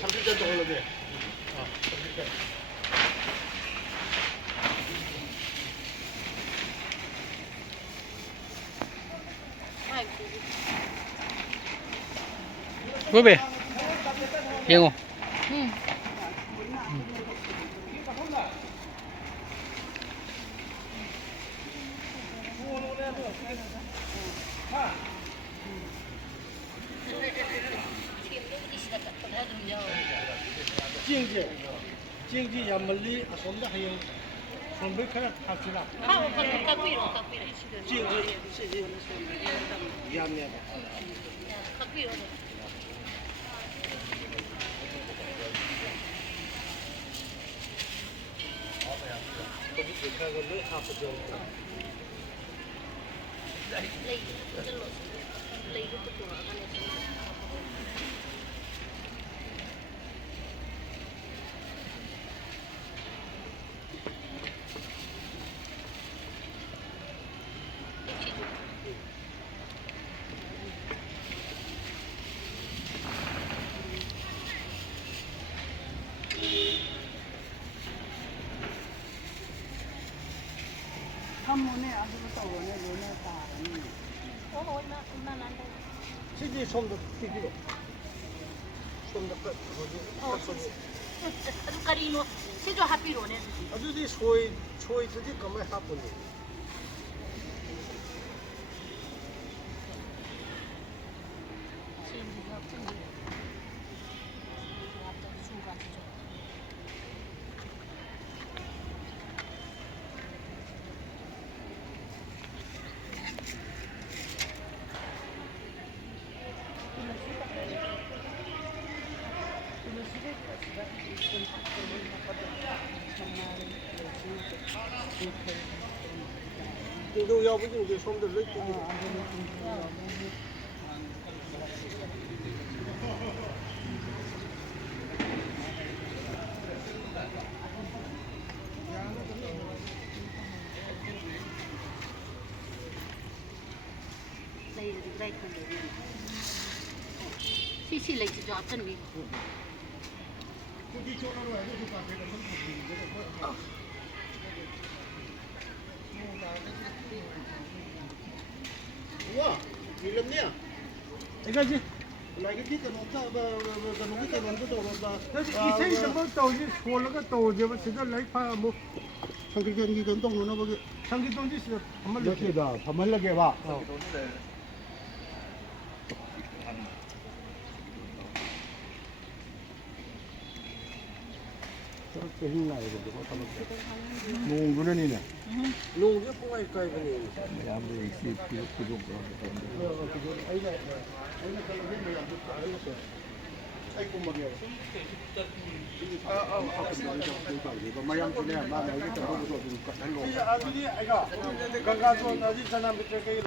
30대 더 올라게. 아, 30대. Gue be, iya ngo. 찡지 야멀리 아솜다 하여 손을 그래 합시다. 찡지 야미야. 한문에 아주부터 원에 논에 따르니 치지 좀더 튀기고. 좀더 거기. Karino, sejo hapiro ne. 아주디 소이 드디 그만 하뿐이. 너 야부지 이제 손들 넣지. Đây không được. Xí lấy cho chân đi. 와, 이랬냐? 이거지. 나이게 그놈다 그놈이 그놈도 돌아다. 이세 좀 떠오지 소라가 떠오지면 진짜 라이파 뭐 상기전기 전동 누나 보기 상기전지 시다 한말려게다 한말려게 봐. 저렇게 힘나요 이거. 농구는이네. 농구 뭐가 있까 이거는. 아무리 있을 필요 아이고 말이야. 마양 분야 마냥 이렇게 하고 좀 아니 아니 아이가 강가서 나지 사람 밑에